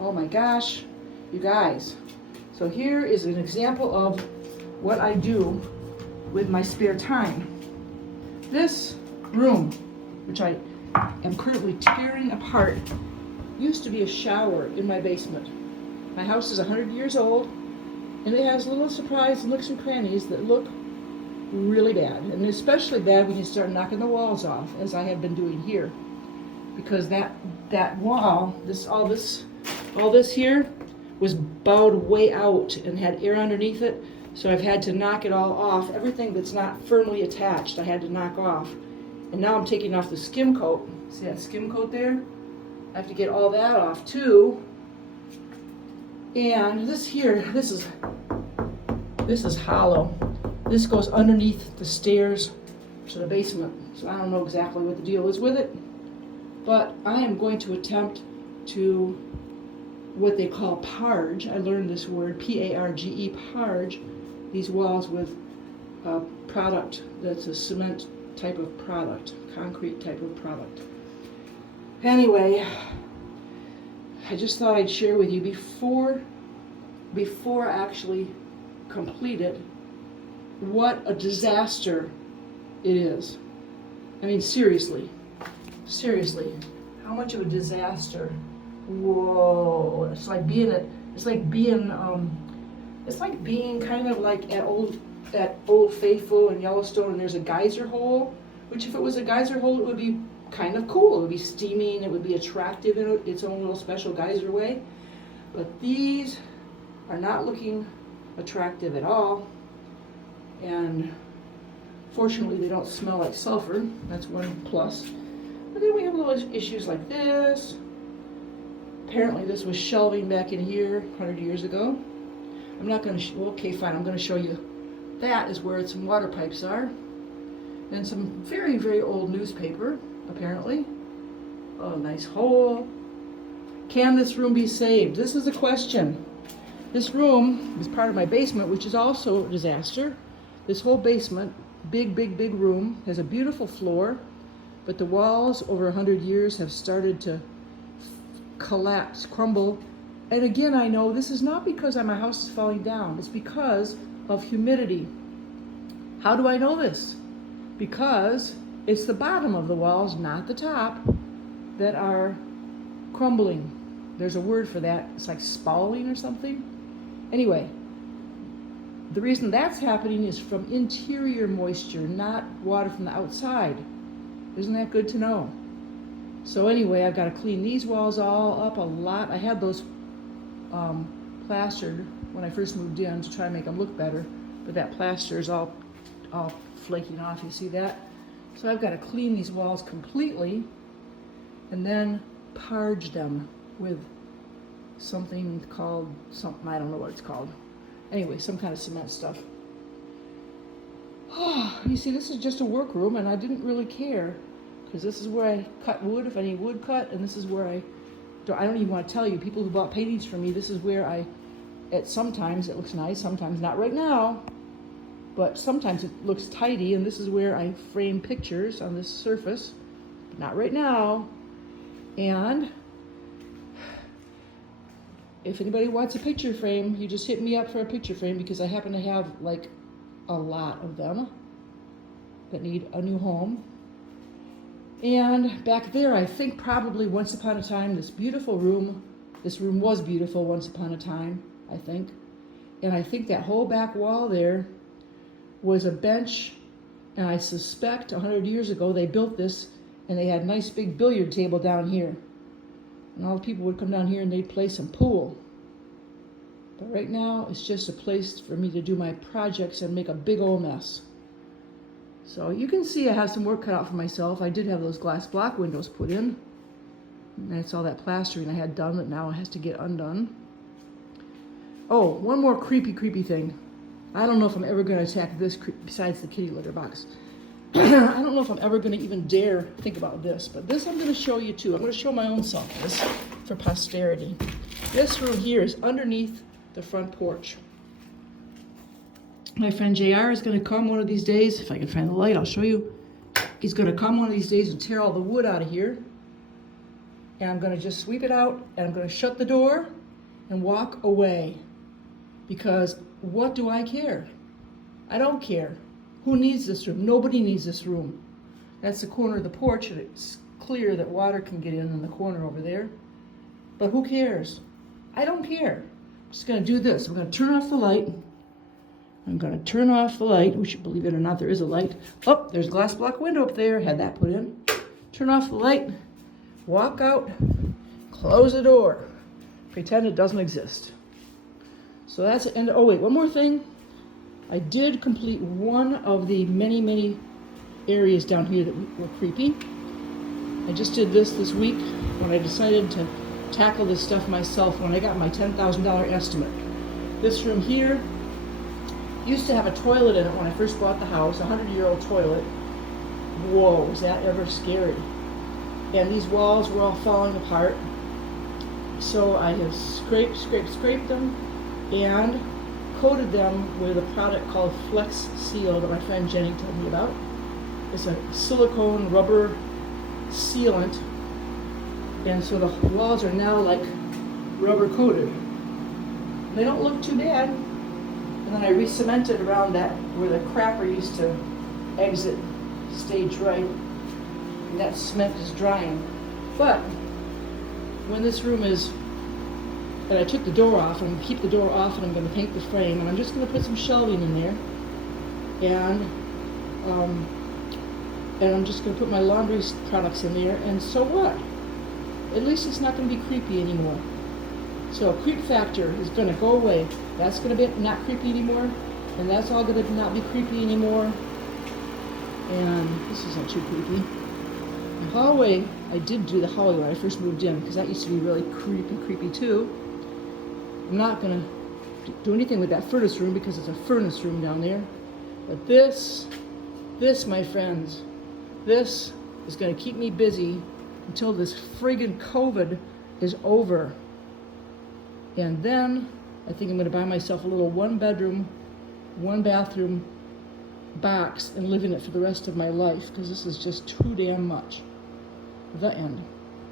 Oh my gosh, you guys. So here is an example of what I do with my spare time. This room, which I am currently tearing apart, used to be a shower in my basement. My house is 100 years old, and it has little surprise nooks and crannies that look really bad, and especially bad when you start knocking the walls off, as I have been doing here, because that wall, all this here was bowed way out and had air underneath it, so I've had to knock it all off. Everything that's not firmly attached I had to knock off, and now I'm taking off the skim coat. See that skim coat there? I have to get all that off too. And this here, this is hollow. This goes underneath the stairs to the basement, so I don't know exactly what the deal is with it, but I am going to attempt to what they call parge. I learned this word, P-A-R-G-E, parge, these walls with a product that's a cement type of product, concrete type of product. Anyway, I just thought I'd share with you before I actually complete it, what a disaster it is. I mean, seriously, how much of a disaster? Whoa! It's like being kind of like at Old Faithful in Yellowstone, and there's a geyser hole. Which, if it was a geyser hole, it would be kind of cool. It would be steaming. It would be attractive in its own little special geyser way. But these are not looking attractive at all. And fortunately, they don't smell like sulfur. That's one plus. But then we have little issues like this. Apparently, this was shelving back in here 100 years ago. I'm not going to. Okay, fine. I'm going to show you. That is where some water pipes are, and some very, very old newspaper. Apparently, oh, nice hole. Can this room be saved? This is a question. This room is part of my basement, which is also a disaster. This whole basement, big room, has a beautiful floor, but the walls over 100 years have started to collapse, crumble. And again, I know this is not because my house is falling down. It's because of humidity. How do I know this? Because it's the bottom of the walls, not the top, that are crumbling. There's a word for that. It's like spalling or something. Anyway, the reason that's happening is from interior moisture, not water from the outside. Isn't that good to know? So anyway, I've got to clean these walls all up a lot. I had those plastered when I first moved in to try to make them look better, but that plaster is all flaking off. You see that? So I've got to clean these walls completely and then parge them with something called I don't know what it's called. Anyway, some kind of cement stuff. Oh, you see, this is just a workroom, and I didn't really care, because this is where I cut wood if I need wood cut, and this is where I don't even want to tell you, people who bought paintings from me, this is where sometimes it looks nice, sometimes not right now, but sometimes it looks tidy, and this is where I frame pictures on this surface, but not right now. And if anybody wants a picture frame, you just hit me up for a picture frame, because I happen to have like a lot of them that need a new home. And back there, I think probably once upon a time, this room was beautiful once upon a time, I think. And I think that whole back wall there was a bench, and I suspect 100 years ago they built this, and they had a nice big billiard table down here. And all the people would come down here and they'd play some pool. But right now, it's just a place for me to do my projects and make a big old mess. So you can see I have some work cut out for myself. I did have those glass block windows put in. And that's all that plastering I had done that now has to get undone. Oh, one more creepy thing. I don't know if I'm ever going to attack this besides the kitty litter box. I don't know if I'm ever going to even dare think about this, but this I'm going to show you too. I'm going to show my own self this for posterity. This room here is underneath the front porch. My friend JR is going to come one of these days. If I can find the light, I'll show you. He's going to come one of these days and tear all the wood out of here. and I'm gonna just sweep it out, and I'm gonna shut the door and walk away. Because what do I care? I don't care. Who needs this room? Nobody needs this room. That's the corner of the porch, and it's clear that water can get in the corner over there. But who cares? I don't care. I'm just gonna do this. I'm gonna turn off the light. I'm gonna turn off the light, which, believe it or not, there is a light. Oh, there's a glass block window up there. Had that put in. Turn off the light, walk out, close the door, pretend it doesn't exist. So that's it. And oh wait, one more thing. I did complete one of the many, many areas down here that were creepy. I just did this week when I decided to tackle this stuff myself when I got my $10,000 estimate. This room here used to have a toilet in it when I first bought the house, a 100-year-old toilet. Whoa, was that ever scary. And these walls were all falling apart. So I have scraped them and coated them with a product called Flex Seal that my friend Jenny told me about. It's a silicone rubber sealant, and so the walls are now like rubber coated. They don't look too bad. And then I re-cemented around that where the crapper used to exit stage right, and that cement is drying. But when this room is, and I took the door off, I'm going to keep the door off, and I'm going to paint the frame, and I'm just going to put some shelving in there, and I'm just going to put my laundry products in there, and so what? At least it's not going to be creepy anymore. So creep factor is going to go away. That's going to be not creepy anymore, and that's all going to not be creepy anymore. And this isn't too creepy. The hallway, I did do the hallway when I first moved in, because that used to be really creepy too. I'm not going to do anything with that furnace room because it's a furnace room down there. But this, my friends, this is going to keep me busy until this friggin' COVID is over. And then I think I'm going to buy myself a little 1-bedroom, 1-bathroom box and live in it for the rest of my life, because this is just too damn much. The end.